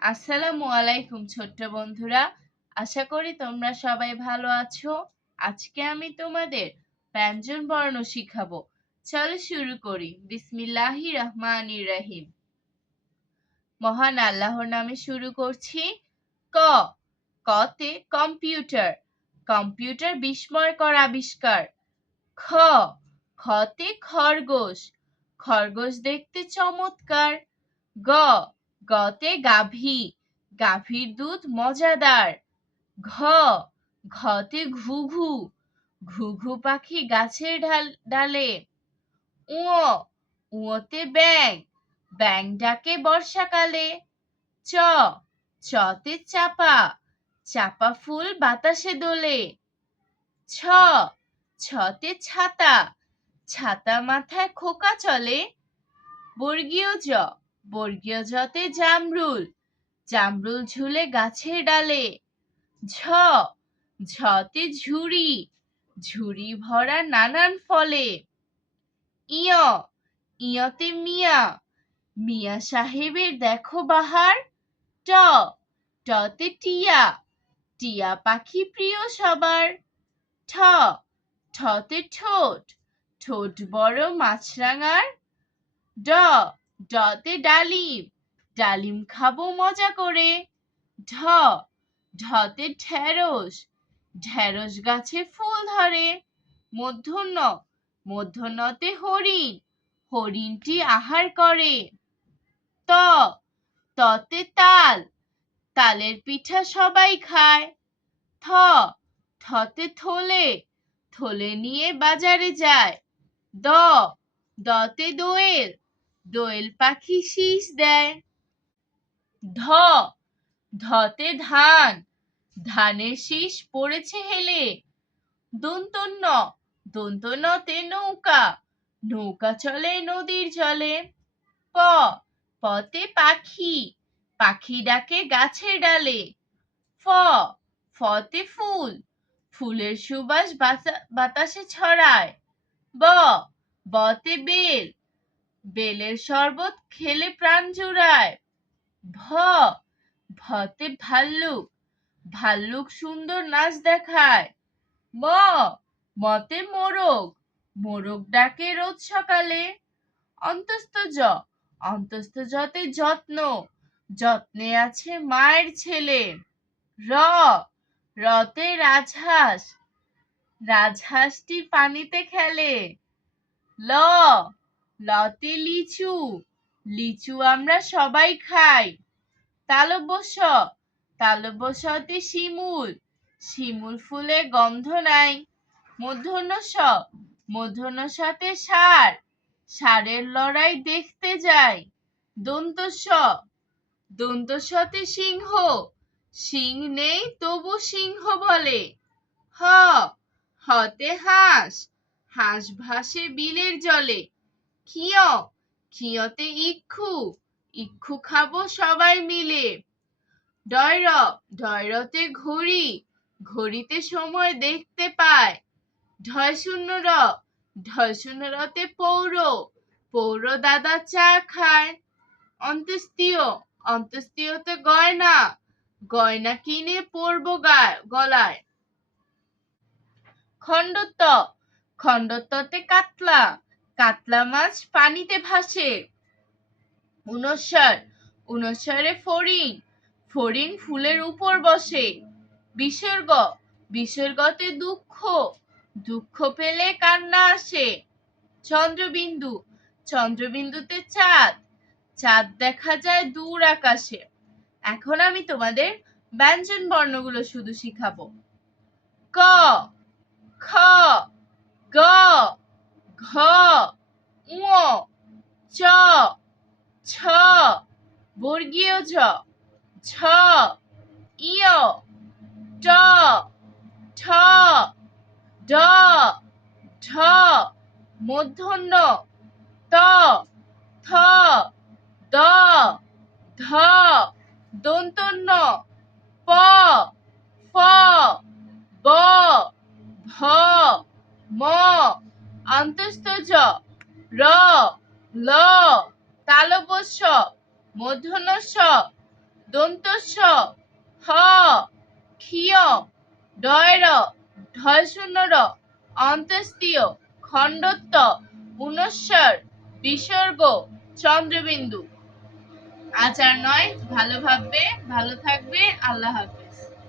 আসসালামু আলাইকুম ছোট্ট বন্ধুরা, আশা করি তোমরা সবাই ভালো আছো। আজকে আমি তোমাদের ব্যঞ্জন বর্ণ শিখাবো। চলো শুরু করি। বিসমিল্লাহির রহমানির রহিম। মহান আল্লাহর নামে শুরু করছি। ক কতে কম্পিউটার, কম্পিউটার বিস্ময়কর আবিষ্কার। খ খতে খরগোশ, খরগোশ দেখতে চমৎকার। গ গতে গাভী, গাভীর দুধ মজাদার। ঘ ঘতে ঘুঘু, ঘুঘু পাখি গাছের ডালে। উ উতে ব্যাঙ, ব্যাঙ ডাকে বর্ষাকালে। চ চতে চাপা, চাপা ফুল বাতাসে দোলে। ছ ছতে ছাতা, ছাতা মাথায় খোকা চলে। বর্গীয় জ, বর্গীয় জতে জামরুল, জামরুল ঝুলে গাছের ডালে। ঝ ঝতে ঝুড়ি, ঝুড়ি ভরা নানান ফলে। ইয় ইয়তে মিয়া, মিয়া সাহেবের দেখো বাহার। ট টতে টিয়া, টিয়া পাখি প্রিয় সবার। ঠ ঠতে ঠোঁট, ঠোঁট বড় মাছরাঙার। ড ডতে ডালিম, ডালিম খাবো মজা করে। ঢ ঢতে ঢেঁড়স, ঢেঁড়স গাছে ফুল ধরে। মূর্ধন্য মূর্ধন্যতে হরিণ, হরিণটি আহার করে। ত ততে তাল, তালের পিঠা সবাই খায়। থ থতে থলে, থলে নিয়ে বাজারে যায়। দ দতে দোয়েল, দোয়েল পাখি শীষ দেয়। ধ ধতে ধান, ধানের শীষ পড়েছে হেলে। দন্তন্য দন্তন্যতে নৌকা, নৌকা চলে নদীর জলে। প পতে পাখি, পাখি ডাকে গাছের ডালে। ফ ফতে ফুল, ফুলের সুবাস বাতাসে ছড়ায়। ব বতে বেল, বেলের শরবত খেলে প্রাণ জুড়ায়। ভ ভতে ভাল্লুক, ভাল্লুক সুন্দর নাচ দেখায়। ম মতে মোরগ, মোরগ ডাকে রোজ সকালে। অন্তস্থ জ, অন্তস্থ জতে যত্ন, যত্নে আছে মায়ের ছেলে। র রতে রাজহাঁস, রাজহাঁসটি পানিতে খেলে। ল লতে লিচু, লিচু আমরা সবাই খাই। তালব্য শ, তালব্য শতে শিমুল, শিমুল ফুলে গন্ধ নাই। মূর্ধন্য ষ, মূর্ধন্য শতে ষাঁড়, ষাঁড়ের লড়াই দেখতে যাই। দন্ত স, দন্ত শতে সিংহ, সিং নেই তবু সিংহ বলে। হ হতে হাঁস, হাঁস ভাসে বিলের জলে। ক্ষিয় ক্ষিয়তে ইক্ষু, ইক্ষু খাবো সবাই মিলে। ডয়র ডয়রতে ঘড়ি, ঘড়িতে সময় দেখতে পায়। ঢয় শূন্য র, ঢয় শূন্য রতে পৌর, পৌর দাদা চা খায়। অন্ত্যেষ্টিয়, অন্ত্যেষ্টিয়তে গয়না, গয়না কিনে পরবো গলায়। খণ্ডত্ব, খণ্ডত্বতে কাতলা, কাতলা মাছ পানিতে ভাসে। ঊনস্বর, ঊনস্বরে ফড়িং, ফড়িং ফুলের উপর বসে। বিসর্গ, বিসর্গতে দুঃখ, দুঃখ পেলে কান্না আসে। চন্দ্রবিন্দু, চন্দ্রবিন্দুতে চাঁদ, চাঁদ দেখা যায় দূর আকাশে। এখন আমি তোমাদের ব্যঞ্জন বর্ণগুলো শুধু শিখাবো। ক খ গ ঘ ঙ চ ছ বর্গীয় ঝ ঝ ইয় ট ঠ ড ঢ মূর্ধন্য ত থ দ ধ দন্তন্য প ফ ব ভ ম অন্তস্থ জ র ল তালব্য শ মূর্ধন্য ষ দন্তস্ব হ ক্ষিয় ডয়র ঢয়শূন্যর অন্ত্যেষ্টিয় খণ্ডত্ব উনস্বর বিসর্গ চন্দ্রবিন্দু। আজ আর নয়, ভালো ভাববে, ভালো থাকবে। আল্লাহ হাফেজ।